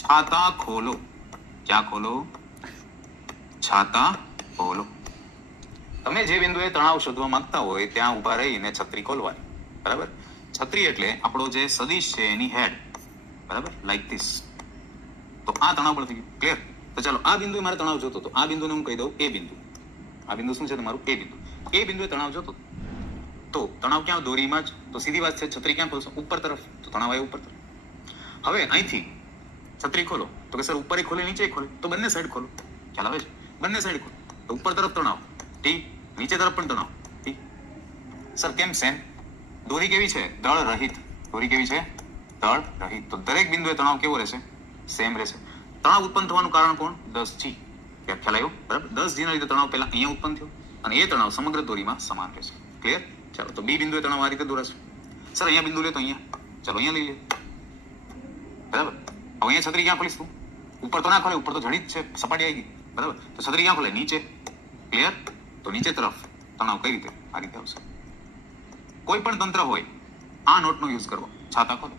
છાતા ખોલો. ક્યાં ખોલો? છાતા ખોલો. તમે જે બિંદુએ તણાવ શોધવા માંગતા હોય ત્યાં ઉભા રહીને છત્રી ખોલવાની. બરાબર? છત્રી એટલે આપણો જે સદિશ છે એની હેડ. બરાબર? Like this. તો આ તણાવ બળ થઈ ગયું. ક્લિયર? તો ચાલો આ બિંદુએ મારે તણાવ જોતો હતો. આ બિંદુને હું કહી દઉં એ બિંદુ. આ બિંદુ શું છે તમારું? એ બિંદુ. એ બિંદુએ તણાવ જોતો તો તણાવ ક્યાં? દોરીમાં જ. તો સીધી વાત છે, છત્રી ક્યાં ખોલશો? ઉપર તરફ. તો તણાવ આવ્યો ઉપર તરફ. હવે અહીંથી છત્રી ખોલો તો કે સર ઉપર ખોલે નીચે ખોલે? તો બંને સાઈડ ખોલો. ખ્યાલ આવે છે? બંને સાઈડ ખોલો. તો ઉપર તરફ તણાવ ટી, નીચે તરફ પણ તણાવ ટી. સર કેમ સેમ? દોરી કેવી છે? દળ રહિત. દોરી કેવી છે? દળ રહિત. તો દરેક બિંદુએ તણાવ કેવો રહેશે? સેમ રહેશે. તણાવ ઉત્પન્ન થવાનું કારણ કોણ? 10G. ખ્યાલ આવ્યો? બરાબર? 10G ના લીધે તણાવ પહેલા અહીંયા ઉત્પન્ન થયો અને એ તણાવ સમગ્ર દોરીમાં સમાન રહેશે. ક્લિયર? ચાલો તો બી બિંદુએ તણાવ આ રીતે દોરાશે. સર અહીંયા બિંદુ લે તો અહીંયા. ચાલો અહીંયા લઈ લે. બરાબર? હવે અહીંયા છત્રી ક્યાં ખોલીશ તું? ઉપર તો ના ખોલે, ઉપર તો જડી જ છે, સપાટી આવી ગઈ. બરાબર? તો છત્રી ક્યાં ખોલે? નીચે. ક્લિયર? તો નીચે તરફ તણાવ કઈ રીતે? આ રીતે આવશે. કોઈ પણ તંત્ર હોય આ નોટનો યુઝ કરવો. છાતા ખોલો.